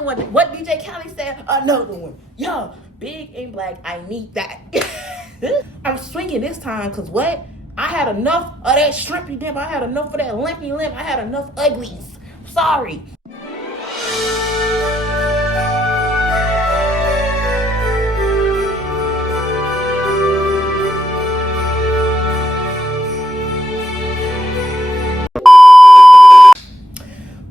another one. What DJ Khaled said, another one. Yo, big and black, I need that. I'm swinging this time, because what? I had enough of that shrimpy dip. I had enough of that limpy limp. I had enough uglies. Sorry.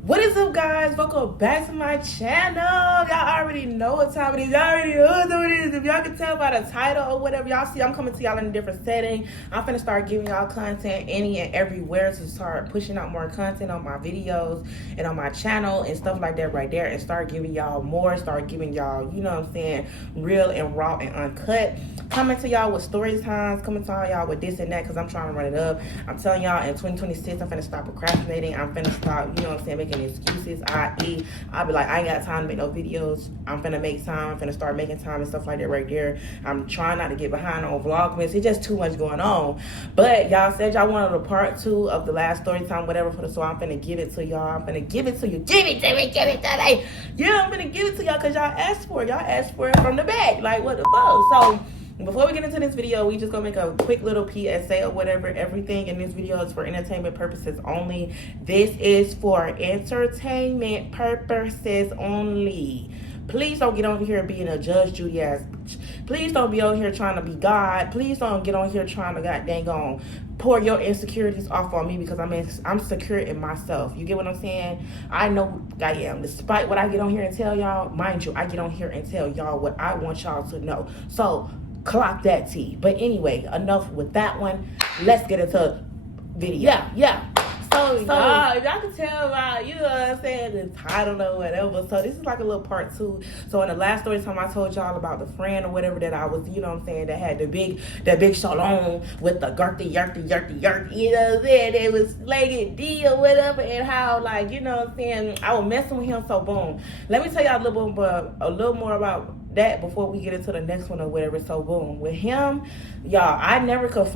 What is up, guys? Welcome back to my channel. Y'all already know what time it is. Y'all already know what time it is. If y'all can tell by the title or whatever, y'all see I'm coming to y'all in a different setting. I'm finna start giving y'all content any and everywhere to start pushing out more content on my videos and on my channel and stuff like that right there, and start giving y'all more, start giving y'all, you know what I'm saying, real and raw and uncut. Coming to y'all with story times, coming to y'all with this and that, because I'm trying to run it up. I'm telling y'all, in 2026, I'm finna stop procrastinating. I'm finna stop, you know what I'm saying, making excuses, i.e. I'll be like, I ain't got time to make no videos. I'm finna make time. I'm finna start making time and stuff like that right there. I'm trying not to get behind on Vlogmas. It's just too much going on. But y'all said y'all wanted a part 2 of the last story time, whatever, so I'm finna give it to y'all. I'm finna give it to you. Give it to me. Give it to me. Yeah, I'm finna give it to y'all because y'all asked for it. Y'all asked for it from the back. Like, what the fuck? So before we get into this video, we just gonna make a quick little PSA or whatever. Everything in this video is for entertainment purposes only. This is for entertainment purposes only. Please don't get on here being a Judge Judy ass bitch. Please don't be on here trying to be God. Please don't get on here trying to dang on pour your insecurities off on me, because I'm secure in myself. You get what I'm saying? I know who I am. Despite what I get on here and tell y'all, mind you, I get on here and tell y'all what I want y'all to know. So clock that T. But anyway, enough with that one. Let's get into video. Yeah. So y'all, if y'all can tell by, you know what I'm saying, the title or whatever. So this is like a little part 2. So in the last story time, I told y'all about the friend or whatever that I was, you know what I'm saying, that had that big shalom with the yerty, you know what I'm saying? It was Legged D or whatever, and how, like, you know what I'm saying, I was messing with him. So boom. Let me tell y'all a little more about that before we get into the next one or whatever. So boom, with him, y'all, I never could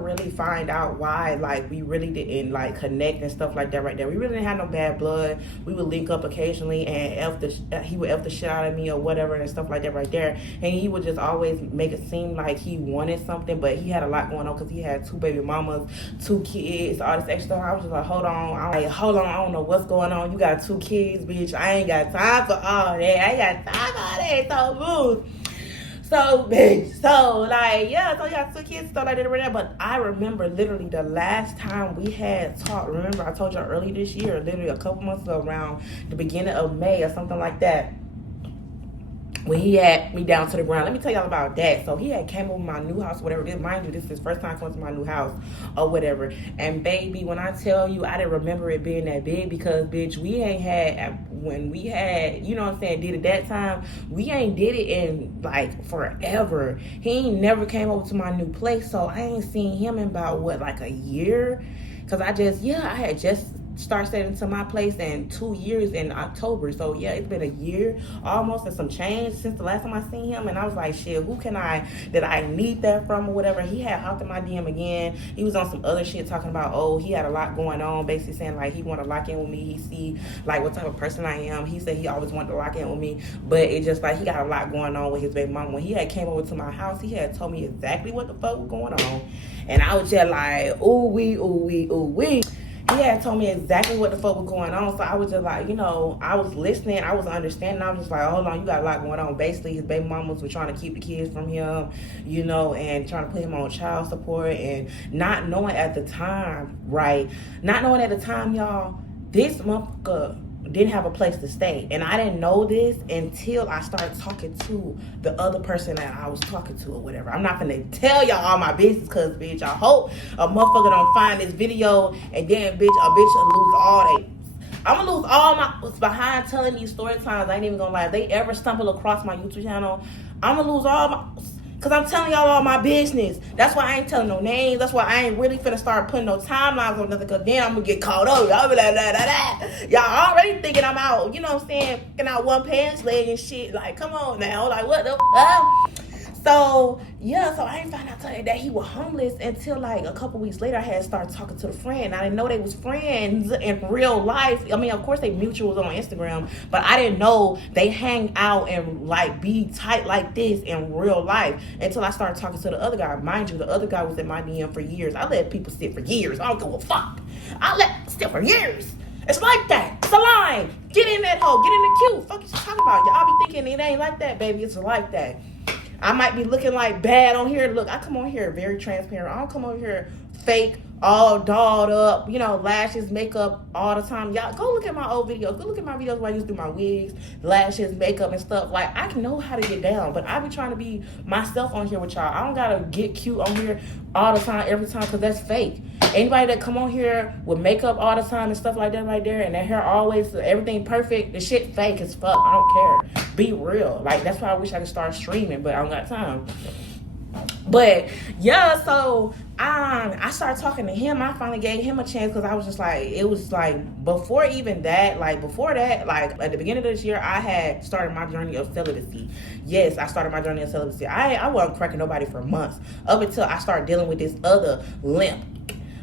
really find out why, like, we really didn't like connect and stuff like that right there. We really didn't have no bad blood. We would link up occasionally, and he would F the shit out of me or whatever and stuff like that right there. And he would just always make it seem like he wanted something, but he had a lot going on because he had 2 baby mamas, 2 kids, all this extra. I was just like, hold on, I don't know what's going on. You got 2 kids, bitch. I ain't got time for all that. I ain't got time for all that. So move. So, bitch. So, like, yeah, so you got 2 kids, stuff like that. But I remember literally the last time we had talked. Remember, I told y'all early this year, literally a couple months ago, around the beginning of May or something like that, when he had me down to the ground. Let me tell y'all about that. So he had came over my new house, whatever. Mind you, this is his first time coming to my new house or whatever. And baby, when I tell you, I didn't remember it being that big, because bitch, we ain't had, when we had, you know what I'm saying, did it that time, we ain't did it in like forever. He ain't never came over to my new place, so I ain't seen him in about what, like a year? Because I had just start staying to my place in 2 years in October. So yeah, it's been a year almost and some change since the last time I seen him. And I was like, shit, who can I need that from or whatever. He had hopped in my DM again. He was on some other shit talking about, oh, he had a lot going on, basically saying like he wanted to lock in with me. He see like what type of person I am. He said he always wanted to lock in with me, but it just like he got a lot going on with his baby mama. When he had came over to my house, he had told me exactly what the fuck was going on, and I was just like, ooh wee. He had told me exactly what the fuck was going on. So I was just like, you know, I was listening. I was understanding. I was just like, hold on, you got a lot going on. Basically, his baby mamas were trying to keep the kids from him, you know, and trying to put him on child support. And not knowing at the time, y'all, this motherfucker didn't have a place to stay. And I didn't know this until I started talking to the other person that I was talking to or whatever. I'm not gonna tell y'all all my business, because bitch, I hope a motherfucker don't find this video and then bitch will lose all they. I'm gonna lose all my behind telling these story times. I ain't even gonna lie. If they ever stumble across my YouTube channel, I'm gonna lose all my, because I'm telling y'all all my business. That's why I ain't telling no names. That's why I ain't really finna start putting no timelines on nothing, because then I'm gonna get caught up. Y'all be like, y'all already thinking I'm out, you know what I'm saying, picking out one pants leg and shit. Like, come on now. Like, what the fuck? So yeah, so I didn't find out that he was homeless until like a couple weeks later. I had started talking to the friend. I didn't know they was friends in real life. I mean, of course they mutuals on Instagram, but I didn't know they hang out and like be tight like this in real life until I started talking to the other guy. Mind you, the other guy was in my DM for years. I let people sit for years. I don't give a fuck. I let sit for years. It's like that. It's a line. Get in that hole. Get in the queue. Fuck you talking about? Y'all be thinking it ain't like that, baby. It's like that. I might be looking like bad on here. Look, I come on here very transparent. I don't come on here fake, all dolled up, lashes, makeup all the time. Y'all go look at my old videos. Go look at my videos where I used to do my wigs, lashes, makeup, and stuff. Like, I know how to get down, but I be trying to be myself on here with y'all. I don't gotta get cute on here all the time, every time, because that's fake. Anybody that come on here with makeup all the time and stuff like that right there, and their hair always, everything perfect, the shit fake as fuck. I don't care. Be real. Like, that's why I wish I could start streaming, but I don't got time. But yeah, so I started talking to him. I finally gave him a chance because I was just like, it was like before that, like at the beginning of this year, I had started my journey of celibacy. Yes, I started my journey of celibacy. I wasn't cracking nobody for months up until I started dealing with this other limpy,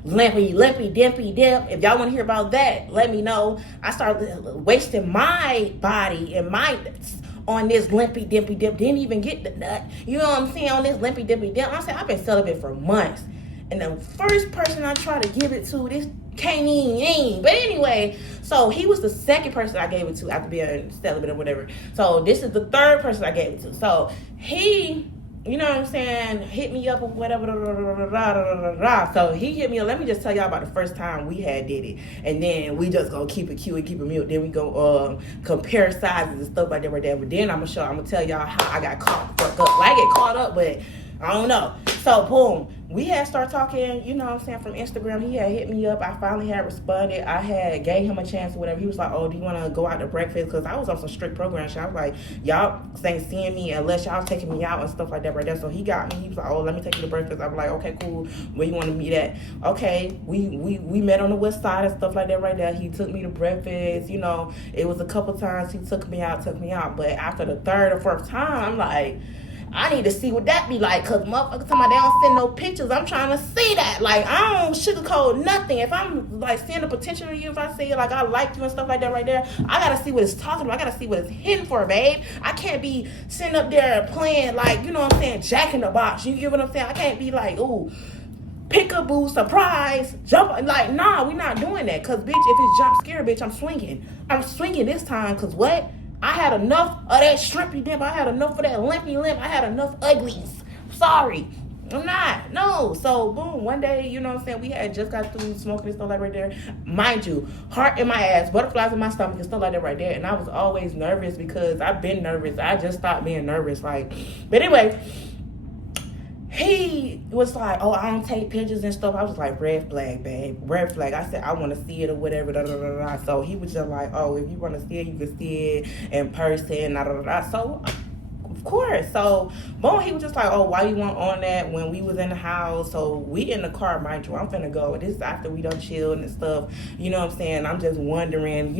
dimpy. If y'all want to hear about that, let me know. I started wasting my body and my on this limpy dimpy dip. Didn't even get the nut. You know what I'm saying? On this limpy dimpy dip. I'm saying I've been celibate for months. And the first person I tried to give it to, this can't even. But anyway, so he was the second person I gave it to after being celibate or whatever. So this is the third person I gave it to. So he, you know what I'm saying, hit me up or whatever. So he hit me up. Let me just tell y'all about the first time we had did it. And then we just gonna keep it cute and keep it mute. Then we go compare sizes and stuff like that right there. But then I'm gonna tell y'all how I got caught fucked up. Like, I get caught up, but I don't know. So boom, we had started talking, you know what I'm saying, from Instagram. He had hit me up. I finally had responded. I had gave him a chance or whatever. He was like, oh, do you want to go out to breakfast? Because I was on some strict program shit. I was like, y'all ain't seeing me unless y'all taking me out and stuff like that right there. So he got me. He was like, oh, let me take you to breakfast. I was like, okay, cool. Where you want to meet at? Okay, we met on the west side and stuff like that right there. He took me to breakfast. You know, it was a couple times he took me out. But after the third or fourth time, I'm like, I need to see what that be like, because motherfuckers talking about they don't send no pictures. I'm trying to see that. Like, I don't sugarcoat nothing. If I'm, like, seeing the potential in you, if I say, like, I like you and stuff like that right there, I got to see what it's talking about. I got to see what it's hidden for, babe. I can't be sitting up there playing, like, you know what I'm saying, Jack in the Box. You get what I'm saying? I can't be like, ooh, peekaboo, surprise, jump. Like, nah, we not doing that. Because, bitch, if it's jump scare, bitch, I'm swinging. I'm swinging this time, because what? I had enough of that strippy dip. I had enough of that limpy limp. I had enough uglies. Sorry. I'm not. No. So, boom. One day, you know what I'm saying, we had just got through smoking and stuff like right there. Mind you, heart in my ass, butterflies in my stomach and stuff like that right there. And I was always nervous because I've been nervous. I just stopped being nervous. Like, but anyway, he was like, oh, I don't take pictures and stuff. I was like, red flag, babe. Red flag. I said, I want to see it or whatever. So he was just like, oh, if you want to see it, you can see it in person. So, of course. So, boom, he was just like, oh, why you want on that when we was in the house? So, we in the car, mind you. I'm finna go. This is after we done chilled and stuff. You know what I'm saying? I'm just wondering,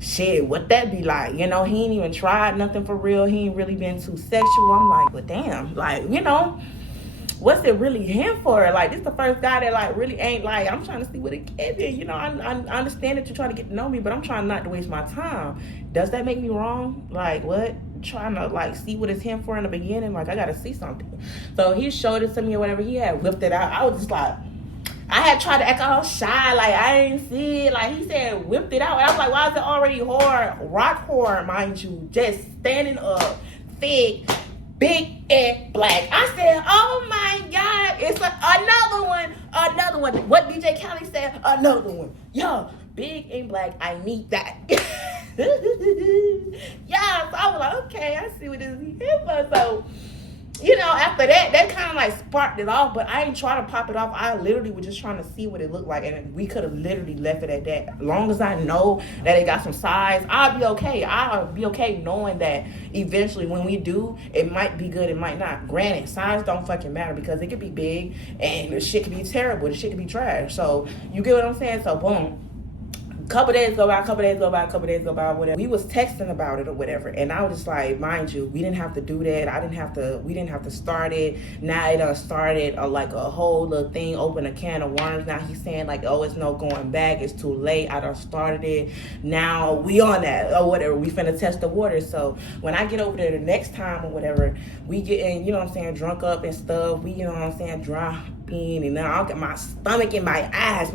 shit, what that be like? He ain't even tried nothing for real. He ain't really been too sexual. I'm like, but damn, like, what's it really him for? Like, this the first guy that, like, really ain't, like, I'm trying to see what it can be. I understand that you're trying to get to know me, but I'm trying not to waste my time. Does that make me wrong? Like, what? Trying to, like, see what it's him for in the beginning? Like, I gotta see something. So he showed it to me or whatever. He had whipped it out. I was just like, I had tried to act all shy, like, I didn't see it. Like, he said whipped it out. And I was like, why is it already hard? Rock hard, mind you. Just standing up, thick, big and black. I said, oh my God, it's another one. What DJ Khaled said, another one. Yo, big and black, I need that. Yeah, so I was like, okay, I see what this is here for. So, after that kind of like sparked it off, but I ain't trying to pop it off. I literally was just trying to see what it looked like, and we could have literally left it at that. As long as I know that it got some size, I'll be okay. I'll be okay knowing that eventually when we do, it might be good, it might not. Granted, size don't fucking matter because it could be big and the shit could be terrible, the shit could be trash. So, you get what I'm saying? So, boom. couple days go by, whatever. We was texting about it or whatever, and I was just like, mind you, we didn't have to do that. We didn't have to start it. Now it done started like a whole little thing, open a can of worms. Now he's saying like, oh, it's no going back, it's too late, I done started it. Now we on that or whatever. We finna test the water. So when I get over there the next time or whatever, we getting, you know what I'm saying, drunk up and stuff. We, you know what I'm saying, dropping, and now I'll get my stomach in my ass,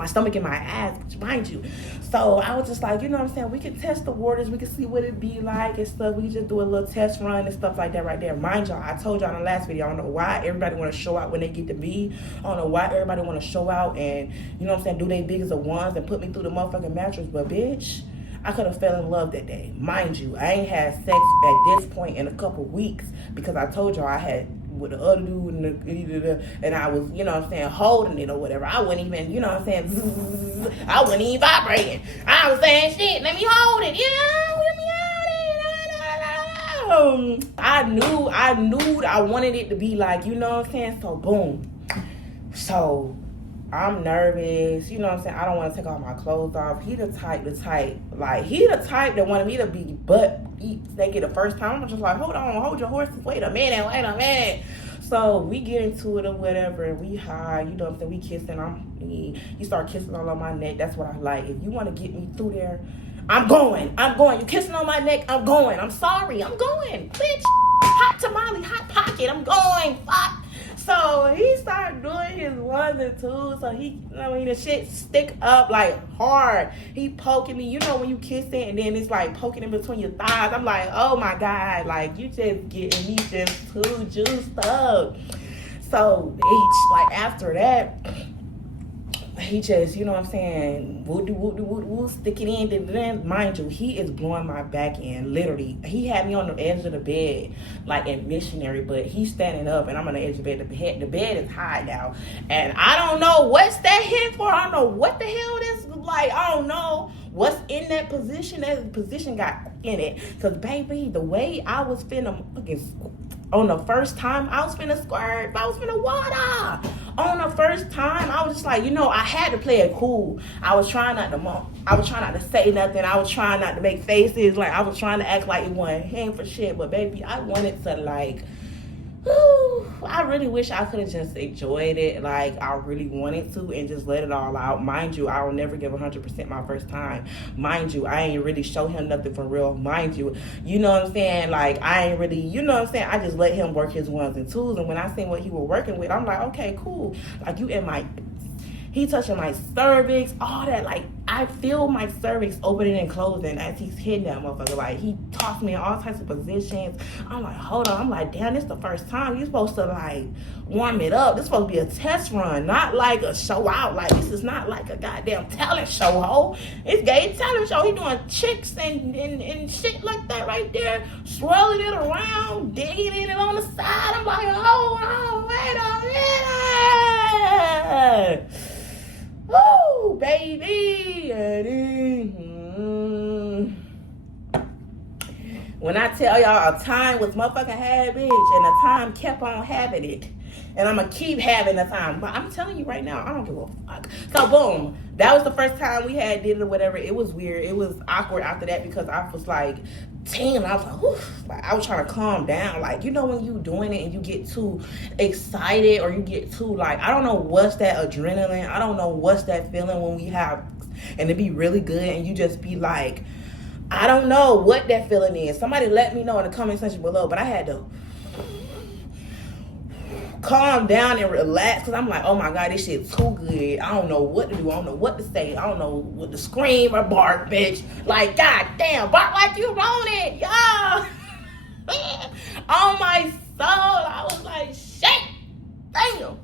mind you. So I was just like, you know what I'm saying, we can test the waters, we can see what it be like and stuff. We can just do a little test run and stuff like that right there. Mind y'all, I told y'all in the last video, I don't know why everybody want to show out when they get to me. I don't know why everybody want to show out and, you know what I'm saying, do they big as a ones and put me through the motherfucking mattress. But bitch, I could have fell in love that day. Mind you, I ain't had sex at this point in a couple weeks because I told y'all I had with the other dude and I was, you know what I'm saying, holding it or whatever. I wasn't even, you know what I'm saying, I wasn't even vibrating. I was saying, shit, let me hold it, you know, let me hold it. I knew I wanted it to be like, you know what I'm saying, so boom. So I'm nervous, you know what I'm saying, I don't want to take all my clothes off. He the type, like, he the type that wanted me to be butt naked the first time. I'm just like, hold on, hold your horses, wait a minute. So we get into it or whatever, and we high, you know what I'm saying, we kissing. He start kissing all on my neck. That's what I like. If you want to get me through there, I'm going. You kissing on my neck, I'm going. I'm sorry, I'm going. Bitch, hot tamale, hot pocket, I'm going. Fuck. So he started doing his ones and twos. So he, I mean, the shit stick up like hard. He poking me. You know when you kiss it and then it's like poking in between your thighs. I'm like, oh my God, like you just getting me just too juiced up. So bitch, like after that, he just, you know what I'm saying, woo, stick it in. Then, mind you, he is blowing my back in, literally. He had me on the edge of the bed, like in missionary, but he's standing up and I'm on the edge of the bed. The bed is high now. And I don't know what's that hit for. I don't know what the hell this is like. I don't know what's in that position. That position got in it. Because, baby, the way I was finna on the first time, I was finna squirt. I was finna water. On the first time, I was just like, you know, I had to play it cool. I was trying not to say nothing. I was trying not to make faces. Like, I was trying to act like it wasn't him for shit. But, baby, I wanted to, like, I really wish I could have just enjoyed it. Like, I really wanted to and just let it all out. Mind you, I will never give 100% my first time. Mind you, I ain't really show him nothing for real. Mind you, you know what I'm saying? Like, I ain't really, you know what I'm saying? I just let him work his ones and twos. And when I seen what he was working with, I'm like, okay, cool. Like, you in my... He touching my cervix, all that. Like, I feel my cervix opening and closing as he's hitting that motherfucker. Like, he tossed me in all types of positions. I'm like, hold on. I'm like, damn, this the first time. You're supposed to, like, warm it up. This supposed to be a test run, not like a show out. Like, this is not like a goddamn talent show, ho. It's gay talent show. He doing chicks and shit like that right there. Swirling it around, digging in it on the side. I'm like, oh, wait a minute. Woo, baby. When I tell y'all a time was motherfucking had, bitch, and a time kept on having it. And I'm going to keep having the time. But I'm telling you right now, I don't give a fuck. So, boom. That was the first time we did it or whatever. It was weird. It was awkward after that because I was like, damn. I was like, oof. Like, I was trying to calm down. Like, you know when you doing it and you get too excited or you get too, like, I don't know what's that adrenaline. I don't know what's that feeling when we have, and it be really good and you just be like, I don't know what that feeling is. Somebody let me know in the comment section below. But I had to calm down and relax because I'm like, oh my God, this shit's too good. I don't know what to do. I don't know what to say. I don't know what to scream or bark, bitch. Like, God damn, bark like you want it, y'all. On my soul, I was like, shit, damn.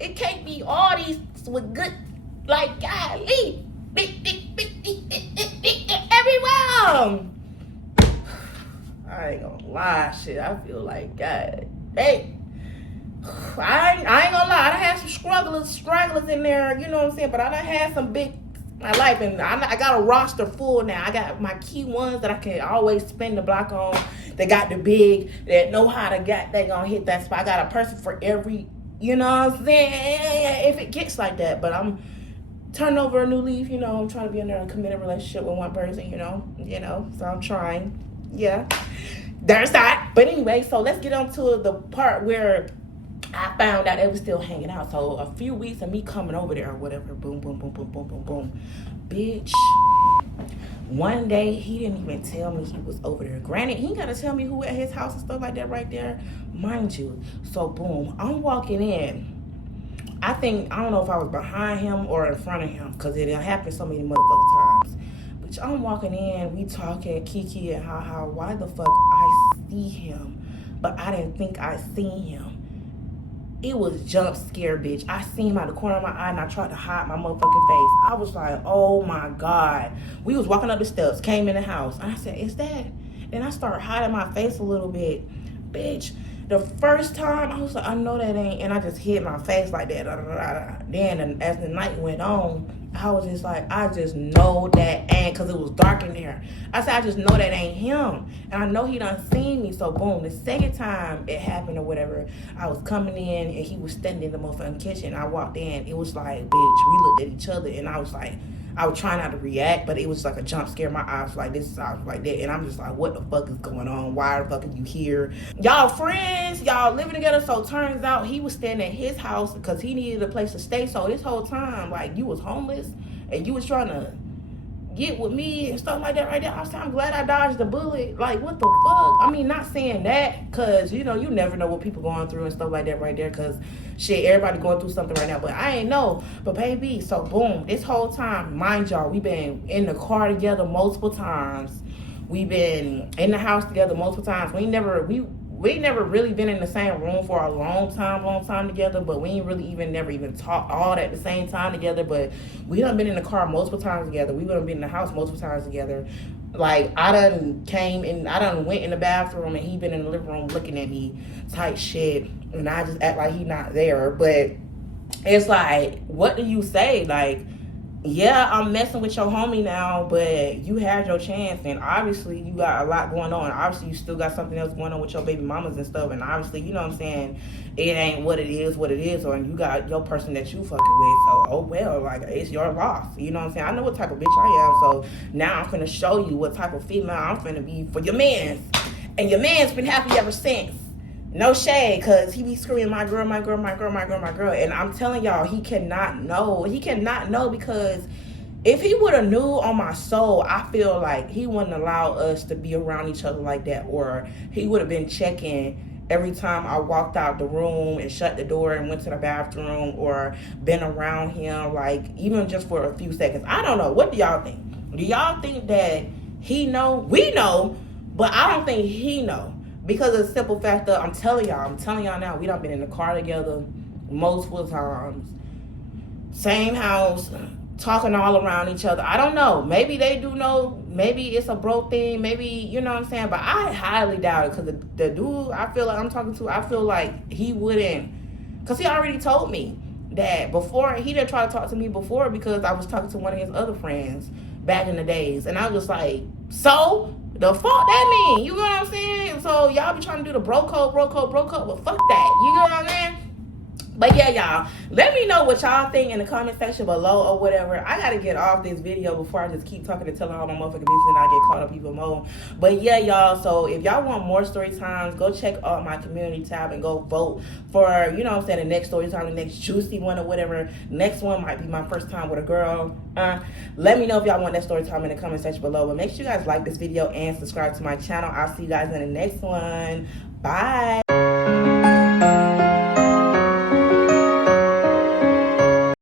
It can't be all these with good, like, golly, everywhere. I ain't gonna lie, shit. I feel like, God, hey. I ain't gonna lie, I done had some stragglers in there, you know what I'm saying, but I done had some big, my life, and I got a roster full now. I got my key ones that I can always spin the block on. They got the big, that know how to they gonna hit that spot. I got a person for every, you know what I'm saying, if it gets like that, but I'm turning over a new leaf, you know. I'm trying to be in a committed relationship with one person, you know, so I'm trying. Yeah, there's that. But anyway, so let's get on to the part where I found out they were still hanging out. So a few weeks of me coming over there or whatever, boom, boom, boom, boom, boom, boom, boom. Bitch, one day he didn't even tell me he was over there. Granted, he gotta tell me who at his house and stuff like that right there, mind you. So boom, I'm walking in. I don't know if I was behind him or in front of him, because it happened so many motherfucking times. But I'm walking in, we talking, kiki and ha, why the fuck I see him, but I didn't think I seen him. It was jump scare, bitch. I seen him out the corner of my eye and I tried to hide my motherfucking face. I was like, oh my God. We was walking up the steps, came in the house. And I said, is that? Then I started hiding my face a little bit. Bitch, the first time I was like, I know that ain't. And I just hid my face like that. Then as the night went on, I was just like, I just know that ain't, because it was dark in there. I said, I just know that ain't him. And I know he done seen me. So boom, the second time it happened or whatever, I was coming in and he was standing in the motherfucking kitchen. I walked in. It was like, bitch, we looked at each other and I was like, I was trying not to react, but it was like a jump scare. My eyes like this, I was like that. And I'm just like, what the fuck is going on? Why the fuck are you here? Y'all friends, y'all living together. So turns out he was staying at his house because he needed a place to stay. So this whole time, like, you was homeless and you was trying to get with me and stuff like that right there. I was like, I'm glad I dodged the bullet. Like, what the fuck? I mean, not saying that, because, you know, you never know what people going through and stuff like that right there, because shit, everybody going through something right now, but I ain't know. But baby, so boom, this whole time, mind y'all, we been in the car together multiple times. We been in the house together multiple times. We never really been in the same room for a long time together, but we ain't really never even talked all at the same time together. But we done been in the car multiple times together. We done been in the house multiple times together. Like, I done went in the bathroom and he been in the living room looking at me type shit, and I just act like he not there. But it's like, what do you say? Like, yeah, I'm messing with your homie now, but you had your chance, and obviously you got a lot going on. Obviously you still got something else going on with your baby mamas and stuff, and obviously, you know what I'm saying, it ain't what it is, or you got your person that you fucking with, so oh well, like, it's your loss, you know what I'm saying? I know what type of bitch I am, so now I'm finna show you what type of female I'm finna be for your mans, and your man's been happy ever since. No shade, because he be screaming, my girl, my girl, my girl, my girl, my girl. And I'm telling y'all, he cannot know. He cannot know, because if he would have knew on my soul, I feel like he wouldn't allow us to be around each other like that. Or he would have been checking every time I walked out the room and shut the door and went to the bathroom, or been around him, like, even just for a few seconds. I don't know. What do y'all think? Do y'all think that he know? We know, but I don't think he know. Because of the simple fact that I'm telling y'all now, we done been in the car together multiple times. Same house, talking all around each other. I don't know. Maybe they do know. Maybe it's a bro thing. Maybe, you know what I'm saying? But I highly doubt it, because the dude I feel like I'm talking to, I feel like he wouldn't. Because he already told me that before. He didn't try to talk to me before because I was talking to one of his other friends back in the days. And I was just like, so? The fuck that mean? You know what I'm saying? So y'all be trying to do the bro code, well, fuck that. You know what I'm saying? But yeah, y'all, let me know what y'all think in the comment section below or whatever. I gotta get off this video before I just keep talking and telling all my motherfucking business and I get caught up even more. But yeah, y'all, so if y'all want more story times, go check out my community tab and go vote for, you know what I'm saying, the next story time, the next juicy one or whatever. Next one might be my first time with a girl. Let me know if y'all want that story time in the comment section below. But make sure you guys like this video and subscribe to my channel. I'll see you guys in the next one. Bye.